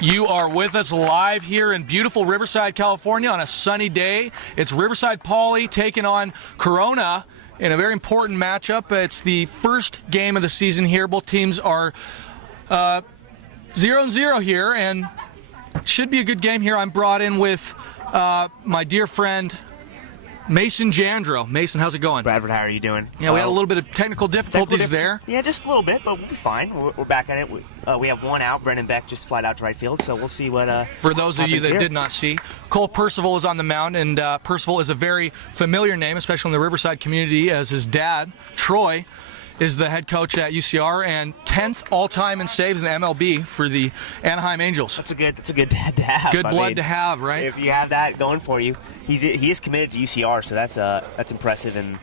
You are with us live here in beautiful Riverside, California on a sunny day. It's Riverside Poly taking on Corona in a very important matchup. It's the first game of the season here. Both teams are 0-0 here, and it should be a good game here. I'm brought in with my dear friend Mason Jandro. Mason, how's it going? Bradford, how are you doing? Yeah, we had a little bit of technical difficulties there. Yeah, just a little bit, but we'll be fine. We're back at it. We have one out. Brendan Beck just flied out to right field, so we'll see what For those of you that did not see, Cole Percival is on the mound, and Percival is a very familiar name, especially in the Riverside community, as his dad, Troy, is the head coach at UCR and 10th all-time in saves in the MLB for the Anaheim Angels. That's a good dad to have. Good blood to have, right? If you have that going for you, he is committed to UCR, so that's impressive. And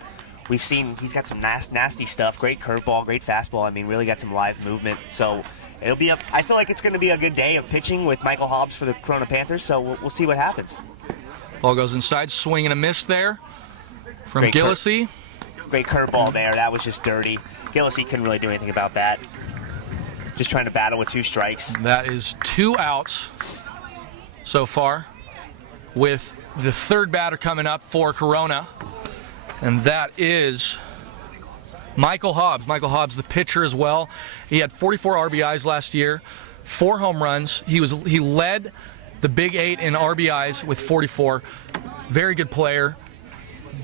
we've seen he's got some nasty stuff. Great curveball, great fastball. I mean, really got some live movement. So it'll be I feel like it's going to be a good day of pitching with Michael Hobbs for the Corona Panthers. So we'll see what happens. Ball goes inside, swing and a miss there from Gillislee. Great curveball there. That was just dirty. Gillislee couldn't really do anything about that. Just trying to battle with 2 strikes. That is 2 outs so far, with the third batter coming up for Corona, and that is Michael Hobbs. Michael Hobbs, the pitcher as well. He had 44 RBIs last year, 4 home runs. He led the Big 8 in RBIs with 44. Very good player,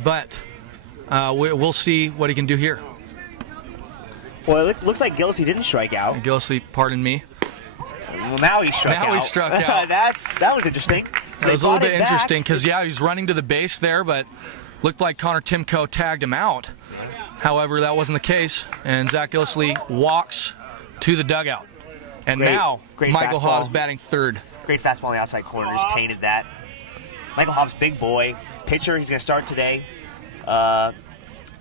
but we'll see what he can do here. Well, it looks like Gillislee didn't strike out. Gillislee, pardon me. Well, now he struck out. Now he struck out. That was interesting. So that was a little bit interesting because, yeah, he's running to the base there, but looked like Connor Timko tagged him out. However, that wasn't the case, and Zach Gillislee walks to the dugout. And now Michael Hobbs batting third. Great fastball on the outside corner, just painted that. Michael Hobbs, big boy, pitcher. He's going to start today.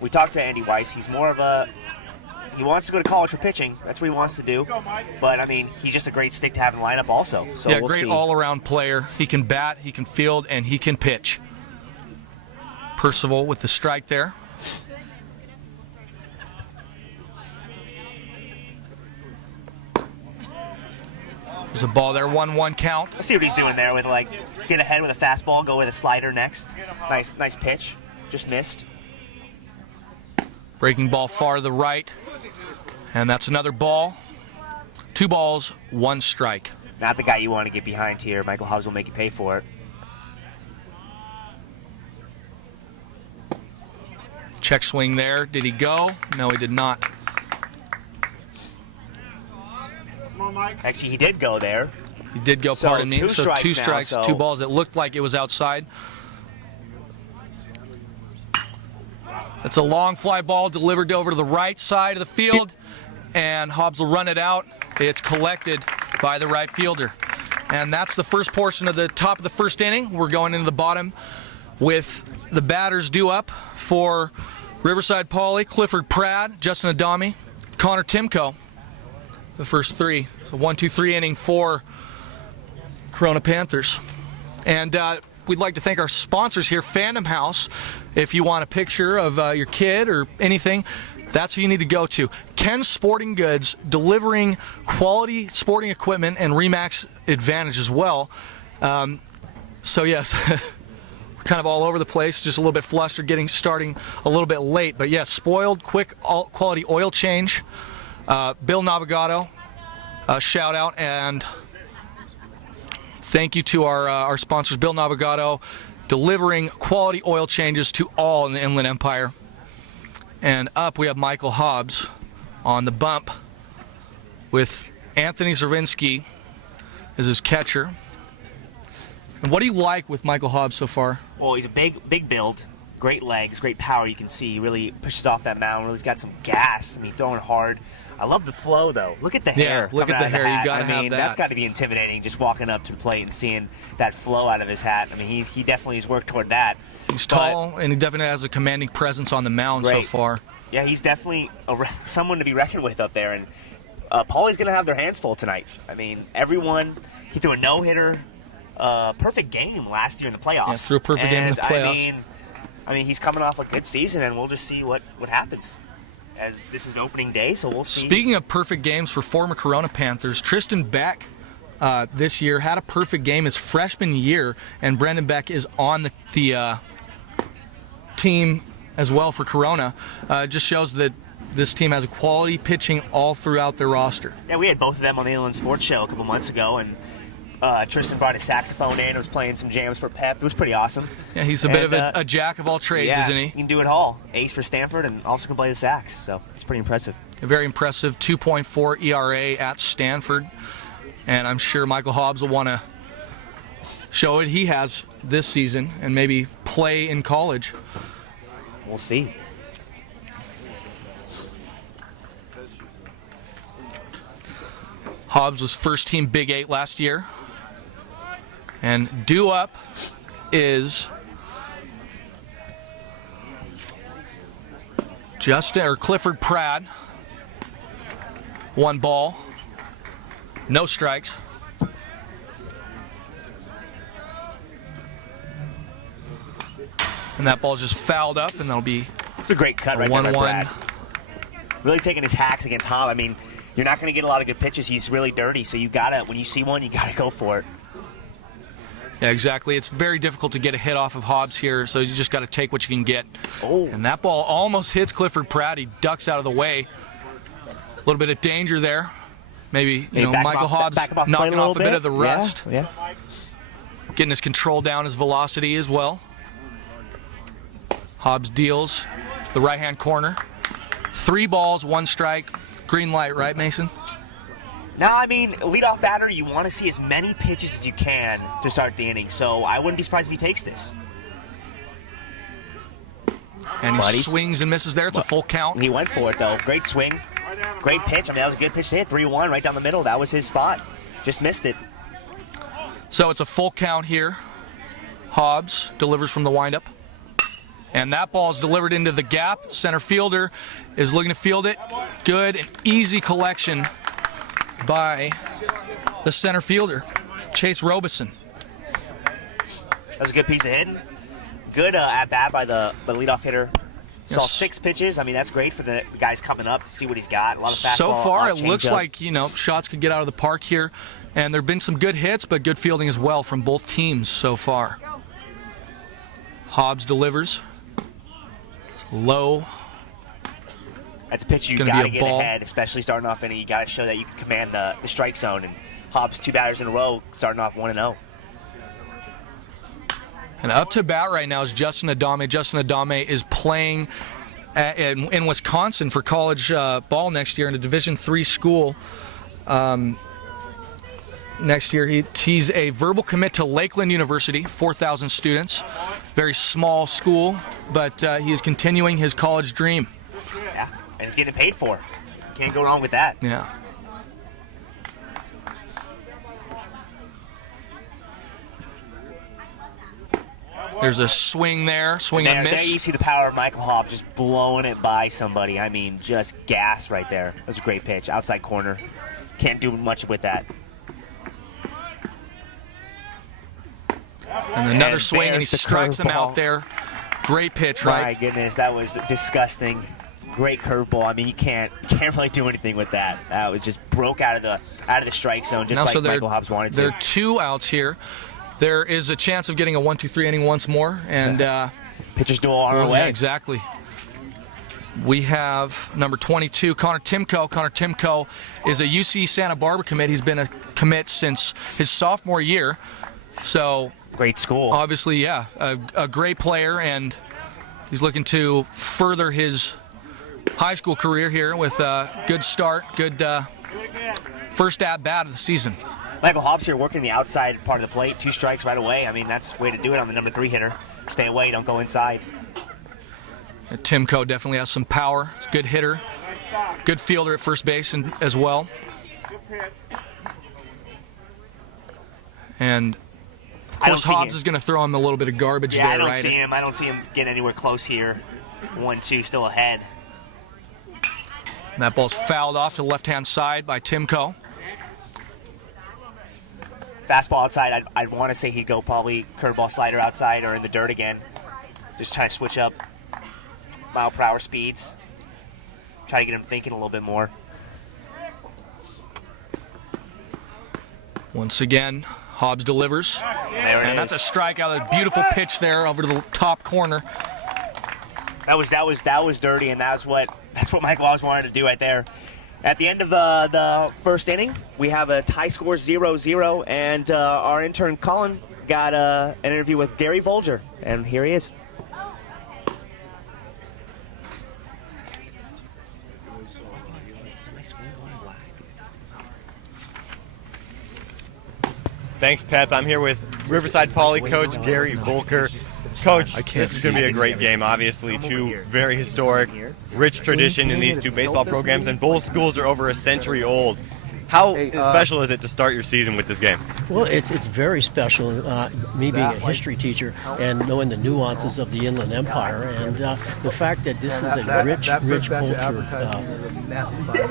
We talked to Andy Weiss. He's more of he wants to go to college for pitching. That's what he wants to do. But, I mean, he's just a great stick to have in the lineup also. So yeah, we'll great all-around player. He can bat, he can field, and he can pitch. Percival with the strike there. There's a ball there, 1-1 count. Let's see what he's doing there with, get ahead with a fastball, go with a slider next. Nice pitch. Just missed. Breaking ball far to the right. And that's another ball. 2 balls, 1 strike. Not the guy you want to get behind here. Michael Hobbs will make you pay for it. Check swing there. Did he go? No, he did not. Actually, he did go there. He did go, pardon me. So 2 strikes, now, 2 balls. It looked like it was outside. It's a long fly ball delivered over to the right side of the field, and Hobbs will run it out. It's collected by the right fielder. And that's the first portion of the top of the first inning. We're going into the bottom with the batters due up for Riverside Poly: Clifford Pratt, Justin Adami, Connor Timko. The first 3. It's a 1-2-3 inning for Corona Panthers. And we'd like to thank our sponsors here, Fandom House. If you want a picture of your kid or anything, that's who you need to go to. Ken's Sporting Goods, delivering quality sporting equipment and Remax Advantage as well. So yes, we're kind of all over the place, just a little bit flustered, starting a little bit late. But yes, Spoiled, quick quality oil change. Bill Navigato, shout out, and thank you to our sponsors, Bill Navigato, delivering quality oil changes to all in the Inland Empire. And up we have Michael Hobbs on the bump with Anthony Zervinsky as his catcher. And what do you like with Michael Hobbs so far? Well, he's a big build, great legs, great power. You can see he really pushes off that mound. Really's got some gas. I mean, throwing hard. I love the flow, though. Look at the hair. Yeah, look at the hair. You got to have that. That's got to be intimidating, just walking up to the plate and seeing that flow out of his hat. I mean, he definitely has worked toward that. He's tall, and he definitely has a commanding presence on the mound so far. Yeah, he's definitely someone to be reckoned with up there. And Pauly's going to have their hands full tonight. I mean, he threw a no-hitter, perfect game last year in the playoffs. Yeah, threw a perfect game in the playoffs. I mean, he's coming off a good season, and we'll just see what happens. As this is opening day, so we'll see. Speaking of perfect games for former Corona Panthers, Tristan Beck this year. Had a perfect game his freshman year, and Brendan Beck is on the team as well for Corona. Just shows that this team has quality pitching all throughout their roster. Yeah, we had both of them on the Inland Sports Show a couple months ago, and Tristan brought his saxophone in, was playing some jams for Pep. It was pretty awesome. Yeah, he's a bit of a jack of all trades, isn't he? He can do it all. Ace for Stanford and also can play the sax, so it's pretty impressive. A very impressive 2.4 ERA at Stanford, and I'm sure Michael Hobbs will want to show what he has this season and maybe play in college. We'll see. Hobbs was first team Big 8 last year. And due up is Clifford Pratt. 1 ball, no strikes. And that ball's just fouled up, and that'll be it's a great cut right there by 1-1. Pratt. Really taking his hacks against Hobbs. I mean, you're not going to get a lot of good pitches. He's really dirty, so you gotta, when you see one, you gotta go for it. Yeah, exactly. It's very difficult to get a hit off of Hobbs here, so you just got to take what you can get. Oh. And that ball almost hits Clifford Pratt. He ducks out of the way. A little bit of danger there. Maybe Michael Hobbs knocking off a bit of the rust. Yeah. Getting his control down, his velocity as well. Hobbs deals to the right-hand corner. 3 balls, 1 strike. Green light, right, Mason? Now, I mean, leadoff batter, you want to see as many pitches as you can to start the inning, so I wouldn't be surprised if he takes this. And he swings and misses there. It's a full count. He went for it, though. Great swing. Great pitch. I mean, that was a good pitch to hit. 3-1 right down the middle. That was his spot. Just missed it. So it's a full count here. Hobbs delivers from the windup. And that ball is delivered into the gap. Center fielder is looking to field it. Good and easy collection by the center fielder, Chase Robeson. That was a good piece of hitting. Good at-bat by the leadoff hitter. Saw 6 pitches. I mean, that's great for the guys coming up to see what he's got. A lot of fastball. So far, it looks like, shots could get out of the park here. And there have been some good hits, but good fielding as well from both teams so far. Hobbs delivers. Low. That's a pitch you got to get ahead, especially starting off inning. You got to show that you can command the strike zone. And Hobbs 2 batters in a row, starting off 1-0. And up to bat right now is Justin Adame. Justin Adame is playing in Wisconsin for college ball next year in a Division III school. Next year, he's a verbal commit to Lakeland University, 4,000 students. Very small school, but he is continuing his college dream. Yeah, and he's getting paid for. Can't go wrong with that. Yeah. There's a swing there, swing and a miss. There you see the power of Michael Hobbs just blowing it by somebody. I mean, just gas right there. That was a great pitch, outside corner. Can't do much with that. And another swing, and he strikes him out there. Great pitch, right? My goodness, that was disgusting. Great curveball. I mean, you can't really do anything with that. That was just broke out of the strike zone, just like Michael Hobbs wanted to. There are 2 outs here. There is a chance of getting a 1-2-3 inning once more, and pitchers duel on our way. Yeah, exactly. We have number 22, Connor Timko. Connor Timko is a UC Santa Barbara commit. He's been a commit since his sophomore year. So great school. Obviously, yeah, a great player, and he's looking to further his high school career here with a good start, good first at-bat of the season. Michael Hobbs here working the outside part of the plate. 2 strikes right away. I mean, that's the way to do it on the number 3 hitter. Stay away, don't go inside. Timko definitely has some power. He's a good hitter, good fielder at first base as well. And of course, Hobbs is going to throw him a little bit of garbage there, right? I don't see him getting anywhere close here. 1-2, still ahead. And that ball's fouled off to the left-hand side by Timko. Fastball outside, I'd want to say he'd go probably curveball slider outside or in the dirt again. Just trying to switch up mile-per-hour speeds. Try to get him thinking a little bit more. Once again, Hobbs delivers. And that's a strikeout. A beautiful pitch there over to the top corner. That was dirty, and that's what Michael always wanted to do right there. At the end of the first inning, we have a tie score 0-0, and our intern Colin got an interview with Gary Volger, and here he is. Thanks, Pep. I'm here with Riverside Poly coach Gary Volker. Coach, this is going to be a great game. Obviously, two very historic, rich tradition in these two baseball programs, and both schools are over a century old. How special is it to start your season with this game? Well, it's very special. Me being a history teacher and knowing the nuances of the Inland Empire, and the fact that this is a rich culture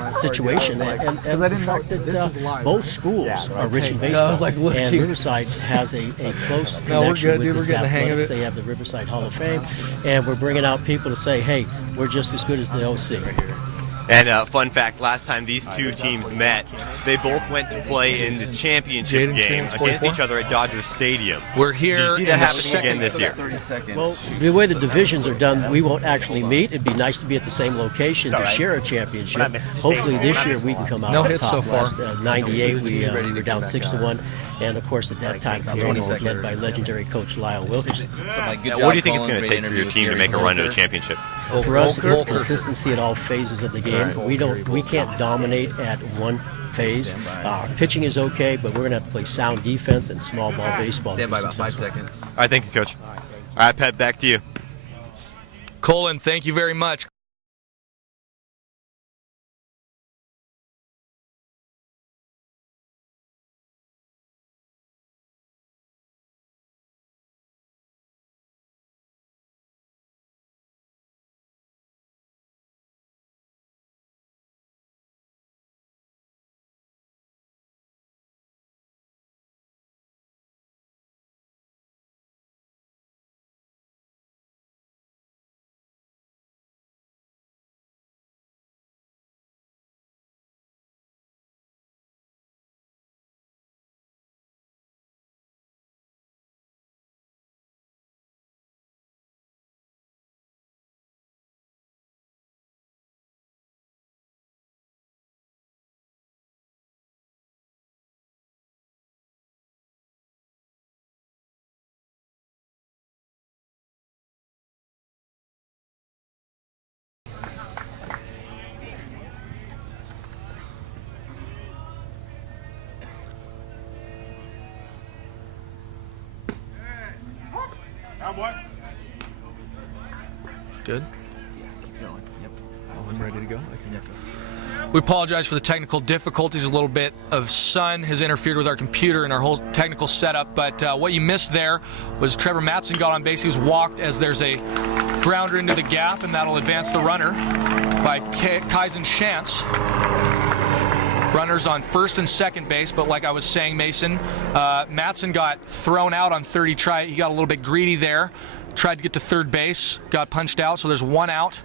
situation, and the fact that both schools are rich in baseball, and Riverside has a close connection with its athletics. They have the Riverside Hall of Fame, and we're bringing out people to say, hey, we're just as good as the OC. And fun fact, last time these two teams met, they both went to play in the championship game against each other at Dodger Stadium. We're here. Did you see that happening again this year? Well, the way the divisions are done, we won't actually meet. It'd be nice to be at the same location to share a championship. Hopefully this year we can come out No on hits top. so far. Last 98, we were down 6-1. And, of course, at that time, the tournament was led by legendary coach Lyle Wilkerson. Now, what do you think it's going to take for your team to make a run to a championship? For us, it's consistency at all phases of the game. We can't dominate at one phase. Pitching is okay, but we're going to have to play sound defense and small ball baseball. Stand by about 5 seconds. All right, thank you, Coach. All right, Pep, back to you. Colin, thank you very much. Good. I'm ready to go. We apologize for the technical difficulties. A little bit of sun has interfered with our computer and our whole technical setup, but what you missed there was Trevor Matson got on base. He was walked as there's a grounder into the gap, and that'll advance the runner by Kaizen Shantz. Runners on first and second base, but like I was saying, Mason, Matson got thrown out on third. He got a little bit greedy there, tried to get to third base, got punched out, so there's one out.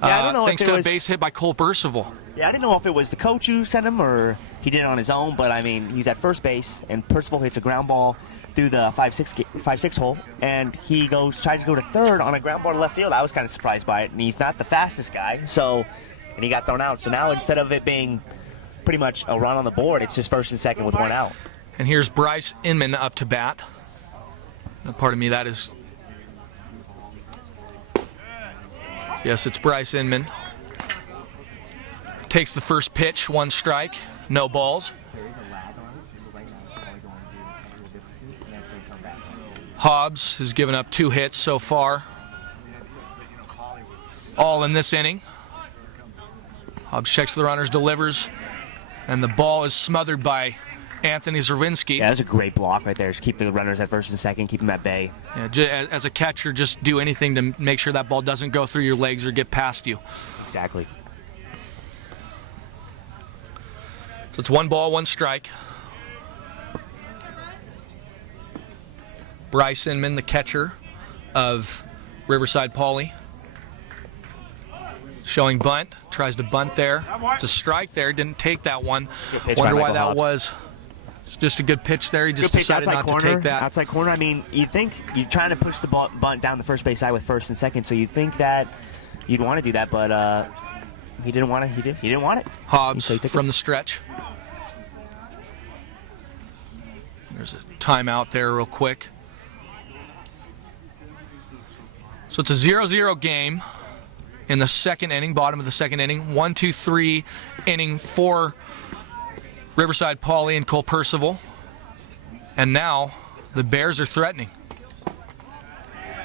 Yeah, I don't know thanks if it to a was... base hit by Cole Percival. Yeah, I didn't know if it was the coach who sent him or he did it on his own, but I mean, he's at first base, and Percival hits a ground ball through the 5-6 hole, and he tries to go to third on a ground ball to left field. I was kind of surprised by it, and he's not the fastest guy, and he got thrown out. So now instead of it being pretty much a run on the board, it's just first and second with one out. And here's Bryce Inman up to bat. Pardon me, that is... Yes, it's Bryce Inman. Takes the first pitch, one strike, no balls. Hobbs has given up 2 hits so far, all in this inning. Hobbs checks the runners, delivers, and the ball is smothered by Anthony Zerwinski. Yeah, that's a great block right there. Just keep the runners at first and second, keep them at bay. Yeah, as a catcher, just do anything to make sure that ball doesn't go through your legs or get past you. Exactly. So it's 1 ball, 1 strike. Bryce Inman, the catcher of Riverside Poly. Showing bunt, tries to bunt there. It's a strike there, didn't take that one. Wonder why that was. It's just a good pitch there. He just Good pitch, decided outside not corner, to take that. Outside corner. I mean, you'd think you're trying to push the ball bunt down the first base side with first and second, so you'd think that you'd want to do that, but he didn't want to. He didn't want it. Hobbs from the stretch. There's a timeout there real quick. So it's a 0-0 game in the second inning, bottom of the second inning. 1-2-3 inning for Riverside Poly and Cole Percival. And now the Bears are threatening.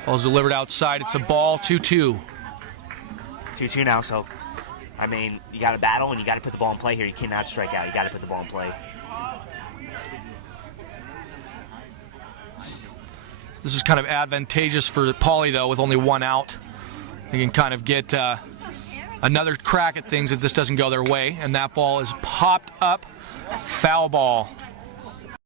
Ball's delivered outside. It's a ball, 2-2. 2-2 now, so, I mean, you got to battle and you got to put the ball in play here. You cannot strike out. You got to put the ball in play. This is kind of advantageous for Poly, though, with only one out. They can kind of get another crack at things if this doesn't go their way. And that ball is popped up. Foul ball.